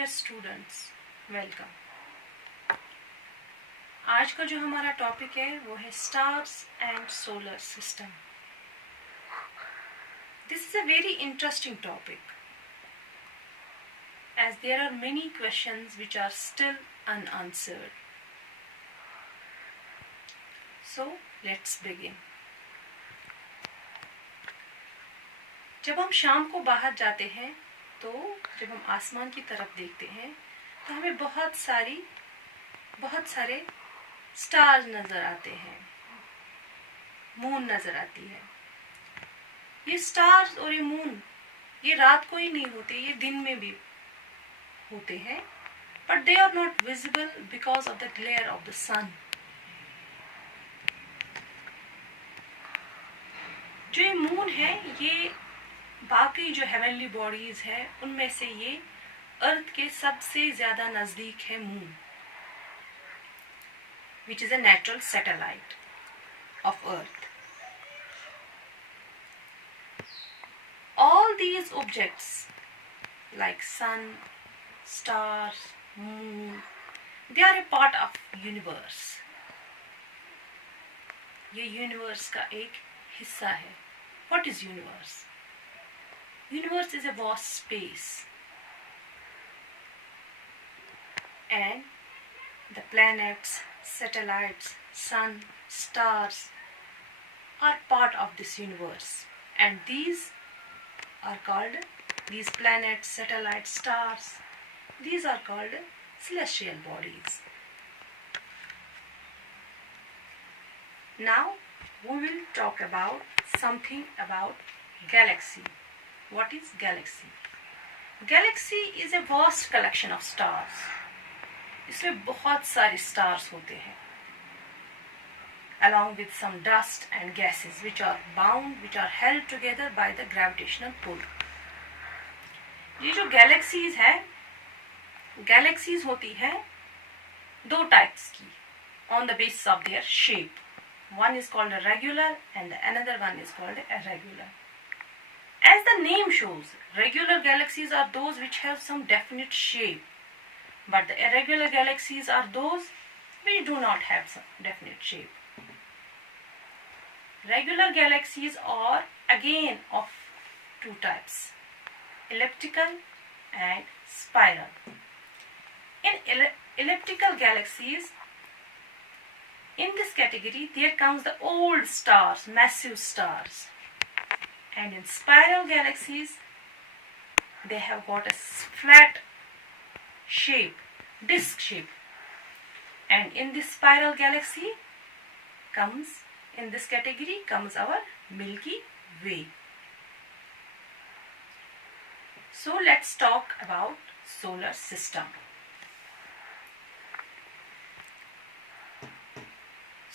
Dear students, welcome. आज का जो हमारा टॉपिक है वो है stars and solar system. This is a very interesting topic as there are many questions which are still unanswered. So let's begin. जब हम शाम को बाहर जाते हैं तो जब हम आसमान की तरफ देखते हैं तो हमें बहुत सारे स्टार्स नजर आते हैं, मून नजर आती है। ये स्टार्स और ये मून ये रात को ही नहीं होते, ये दिन में भी होते हैं, but they are not visible because of the glare of the sun. जो ये मून है ये बाकी जो हेवनली बॉडीज है उनमें से ये अर्थ के सबसे ज्यादा नजदीक है moon, which is a natural satellite of earth. All these objects like sun, stars, moon, they are a part of universe. ये यूनिवर्स का एक हिस्सा है। What is universe? Universe is a vast space, and the planets, satellites, sun, stars are part of this universe, and these planets, satellites, stars, these are called celestial bodies. Now we will talk about something about galaxy. What is galaxy? Galaxy is a vast collection of stars. इसमें बहुत सारे stars होते हैं, along with some dust and gases which are held together by the gravitational pull. ये जो galaxies है, galaxies होती हैं दो types की on the basis of their shape. One is called a regular and the another one is called a irregular. As the name shows, regular galaxies are those which have some definite shape, but the irregular galaxies are those which do not have some definite shape. Regular galaxies are again of two types, elliptical and spiral. In elliptical galaxies, in this category there comes the old stars, massive stars. And in spiral galaxies, they have got a flat shape, disc shape. And in this spiral galaxy in this category comes our Milky Way. So let's talk about solar system.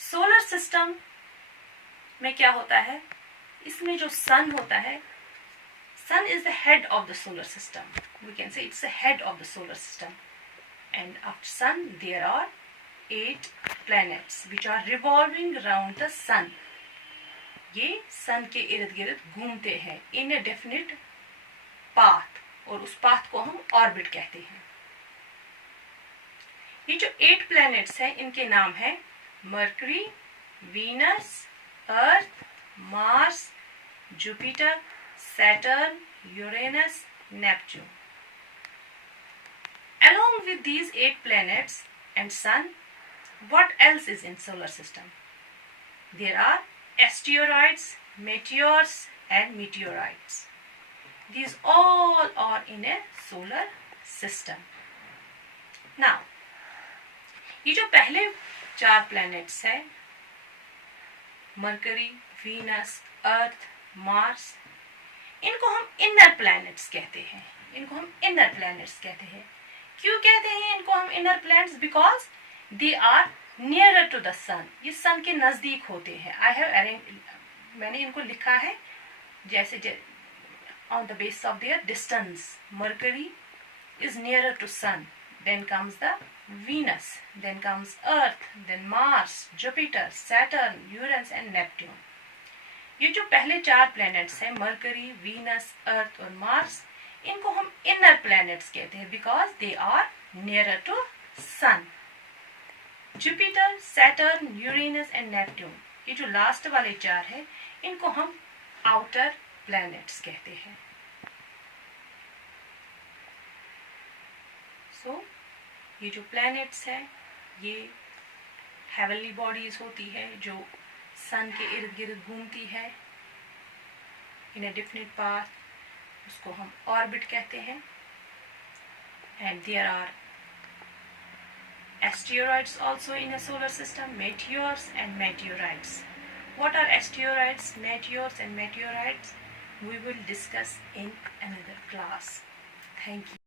Solar system में क्या होता है? इसमें जो सन होता है, सन is the head of the solar system. We can say it's the head of the solar system. And after sun there are 8 planets which are revolving around the sun. ये sun के इर्द गिर्द घूमते हैं in a definite path, और उस path को हम ऑर्बिट कहते हैं। ये जो 8 planets हैं इनके नाम है mercury, Venus, earth, Mars, Jupiter, Saturn, Uranus, Neptune. Along with these 8 planets and sun, what else is in solar system? There are asteroids, meteors and meteorites. These all are in a solar system. Now, ये जो पहले 4 planets हैं, mercury, Venus, अर्थ, Mars, इनको हम inner planets कहते हैं। क्यों कहते हैं इनको हम inner planets? Because they are nearer to the sun, ये सन के नजदीक होते हैं। मैंने इनको लिखा है जैसे on the base of their distance. Mercury is nearer to sun, then comes the Venus, then comes Earth, then Mars, Jupiter, Saturn, Uranus and Neptune. ये जो पहले 4 प्लैनेट्स हैं, मरकरी, वीनस, अर्थ और मार्स, इनको हम इनर प्लैनेट्स कहते हैं because they are nearer to sun. Jupiter, Saturn, Uranus and Neptune, ये जो लास्ट वाले 4 है इनको हम आउटर प्लैनेट्स कहते हैं। ये जो प्लैनेट्स हैं ये हेवनली बॉडीज होती है जो सन के इर्द गिर्द घूमती है इन ए डेफिनेट पाथ, उसको हम ऑर्बिट कहते हैं। And there are asteroids also in a solar system, meteors and meteorites. What are asteroids, meteors and meteorites? We will discuss in another class. Thank you.